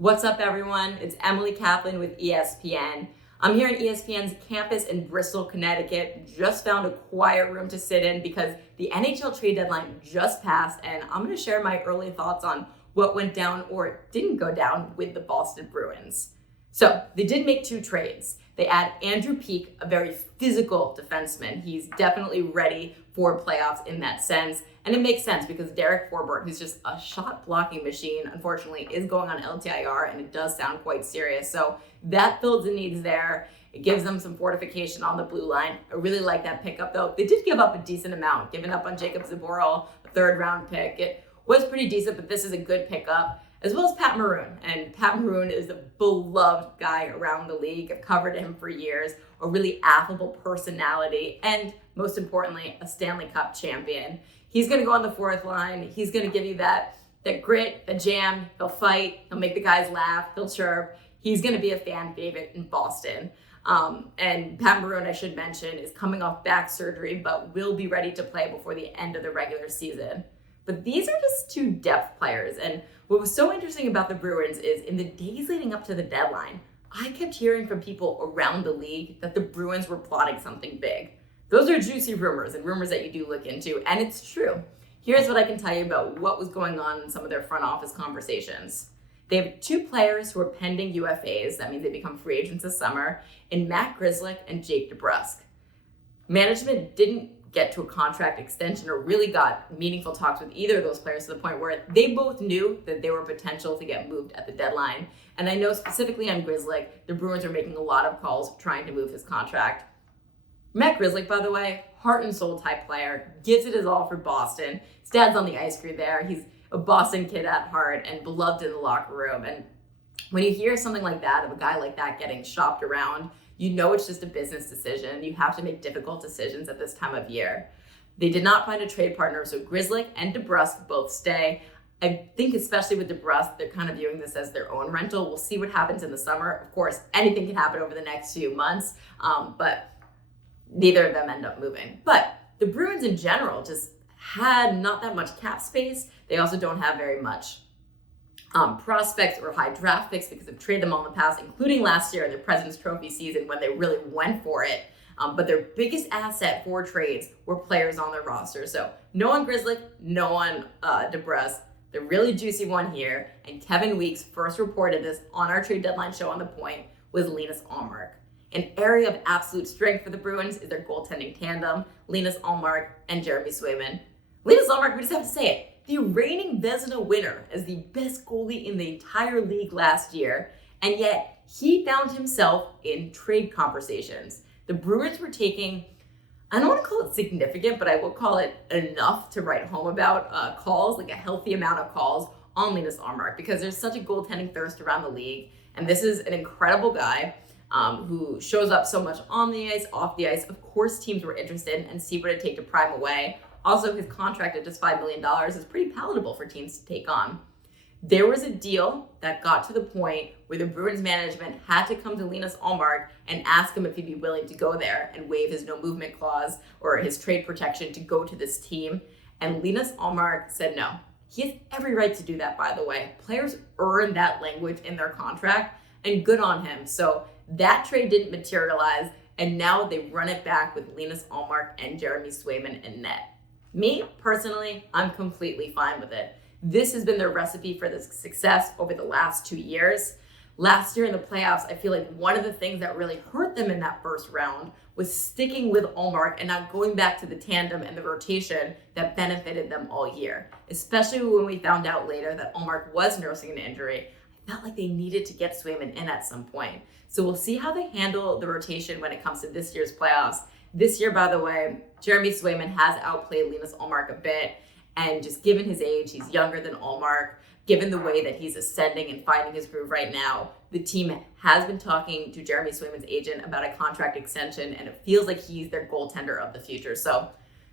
What's up, everyone? It's Emily Kaplan with ESPN. I'm here in ESPN's campus in Bristol, Connecticut. Just found a quiet room to sit in because the NHL Trade Deadline just passed, and I'm going to share my early thoughts on what went down or didn't go down with the Boston Bruins. So they did make two trades. They add Andrew Peeke, a very physical defenseman. He's definitely ready for playoffs in that sense. And it makes sense because Derek Forbort, who's just a shot blocking machine, unfortunately is going on LTIR, and it does sound quite serious. So that fills the needs there. It gives them some fortification on the blue line. I really like that pickup, though. They did give up a decent amount, giving up on Jacob Zaboral, a third-round pick. It was pretty decent, but this is a good pickup, as well as Pat Maroon. And Pat Maroon is a beloved guy around the league. I've covered him for years, a really affable personality, and most importantly, a Stanley Cup champion. He's going to go on the fourth line. He's going to give you that grit, the jam. He'll fight. He'll make the guys laugh. He'll chirp. He's going to be a fan favorite in Boston. And Pat Maroon, I should mention, is coming off back surgery, but will be ready to play before the end of the regular season. But these are just two depth players. And what was so interesting about the Bruins is in the days leading up to the deadline, I kept hearing from people around the league that the Bruins were plotting something big. Those are juicy rumors and rumors that you do look into, and it's true. Here's what I can tell you about what was going on in some of their front office conversations. They have two players who are pending UFAs, that means they become free agents this summer, in Matt Grzelcyk and Jake DeBrusk. Management didn't get to a contract extension or really got meaningful talks with either of those players to the point where they both knew that they were potential to get moved at the deadline. And I know specifically on Grzelcyk, the Bruins are making a lot of calls trying to move his contract. Matt Grzelcyk, by the way, heart and soul type player, gives it his all for Boston. His dad's on the ice crew there. He's a Boston kid at heart and beloved in the locker room. And when you hear something like that, of a guy like that getting shopped around, you know it's just a business decision. You have to make difficult decisions at this time of year. They did not find a trade partner, so Grzelcyk and DeBrusk both stay. I think especially with DeBrusk, they're kind of viewing this as their own rental. We'll see what happens in the summer. Of course, anything can happen over the next few months, but neither of them end up moving. But the Bruins in general just had not that much cap space. They also don't have very much prospects or high draft picks because they've traded them all in the past, including last year in their President's Trophy season when they really went for it. But their biggest asset for trades were players on their roster. So no on Grzelcyk, no on DeBrusk. The really juicy one here, and Kevin Weeks first reported this on our trade deadline show on The Point, was Linus Ullmark. An area of absolute strength for the Bruins is their goaltending tandem, Linus Ullmark and Jeremy Swayman. Linus Ullmark, we just have to say it, the reigning Vezina winner as the best goalie in the entire league last year, and yet he found himself in trade conversations. The Bruins were taking, I don't want to call it significant, but I will call it enough to write home about calls, like a healthy amount of calls on Linus Ullmark, because there's such a goaltending thirst around the league, and this is an incredible guy who shows up so much on the ice, off the ice. Of course, teams were interested and see what it'd take to pry him away. Also, his contract at just $5 million is pretty palatable for teams to take on. There was a deal that got to the point where the Bruins management had to come to Linus Ullmark and ask him if he'd be willing to go there and waive his no movement clause or his trade protection to go to this team. And Linus Ullmark said no. He has every right to do that, by the way. Players earn that language in their contract, and good on him. So that trade didn't materialize, and now they run it back with Linus Ullmark and Jeremy Swayman in net. Me, personally, I'm completely fine with it. This has been their recipe for the success over the last 2 years. Last year in the playoffs, I feel like one of the things that really hurt them in that first round was sticking with Ullmark and not going back to the tandem and the rotation that benefited them all year, especially when we found out later that Ullmark was nursing an injury. I felt like they needed to get Swayman in at some point. So we'll see how they handle the rotation when it comes to this year's playoffs. This year, by the way, Jeremy Swayman has outplayed Linus Ullmark a bit. And just given his age, he's younger than Ullmark. Given the way that he's ascending and finding his groove right now, the team has been talking to Jeremy Swayman's agent about a contract extension, and it feels like he's their goaltender of the future. So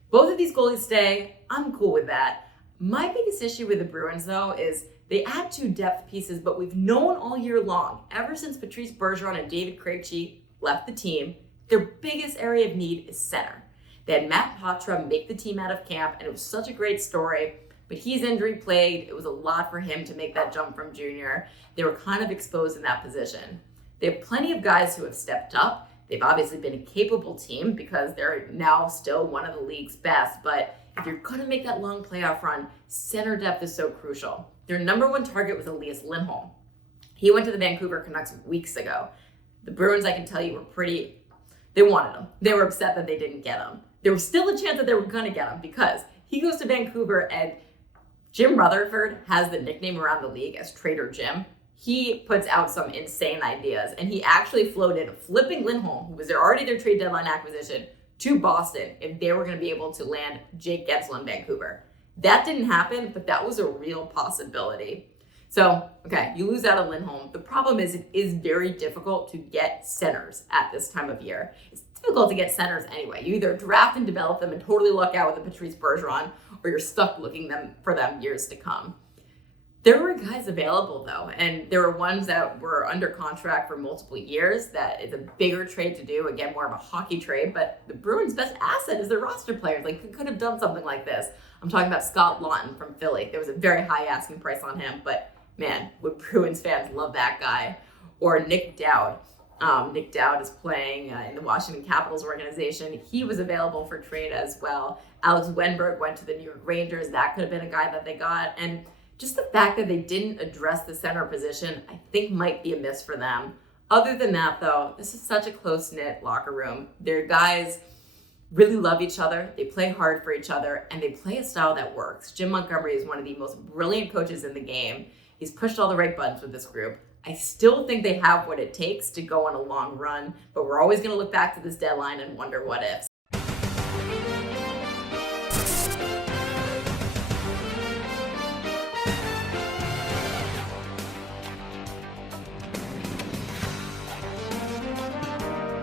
both of these goalies stay. I'm cool with that. My biggest issue with the Bruins, though, is they add two depth pieces, but we've known all year long, ever since Patrice Bergeron and David Krejci left the team, their biggest area of need is center. They had Matt Poitras make the team out of camp, and it was such a great story. but he's injury plagued. It was a lot for him to make that jump from junior. They were kind of exposed in that position. They have plenty of guys who have stepped up. They've obviously been a capable team because they're now still one of the league's best. But if you're going to make that long playoff run, center depth is so crucial. Their number one target was Elias Lindholm. He went to the Vancouver Canucks weeks ago. The Bruins, I can tell you, they wanted him. They were upset that they didn't get him. There was still a chance that they were going to get him because he goes to Vancouver and Jim Rutherford has the nickname around the league as Trader Jim. He puts out some insane ideas, and he actually floated flipping Lindholm, who was already their trade deadline acquisition, to Boston if they were going to be able to land Jake Guentzel in Vancouver. That didn't happen, but that was a real possibility. So, okay, you lose out on Lindholm. The problem is it is very difficult to get centers at this time of year. It's difficult to get centers anyway. You either draft and develop them and totally luck out with a Patrice Bergeron, or you're stuck looking for them years to come. There were guys available though, and there were ones that were under contract for multiple years. That is a bigger trade to do, again, more of a hockey trade, but the Bruins' best asset is their roster players. Like, they could have done something like this. I'm talking about Scott Laughton from Philly. There was a very high asking price on him, but man, would Bruins fans love that guy. Or Nick Dowd. Nick Dowd is playing in the Washington Capitals organization. He was available for trade as well. Alex Wenberg went to the New York Rangers. That could have been a guy that they got. And just the fact that they didn't address the center position, I think might be a miss for them. Other than that, though, this is such a close-knit locker room. Their guys really love each other. They play hard for each other, and they play a style that works. Jim Montgomery is one of the most brilliant coaches in the game. He's pushed all the right buttons with this group. I still think they have what it takes to go on a long run, but we're always going to look back to this deadline and wonder what ifs.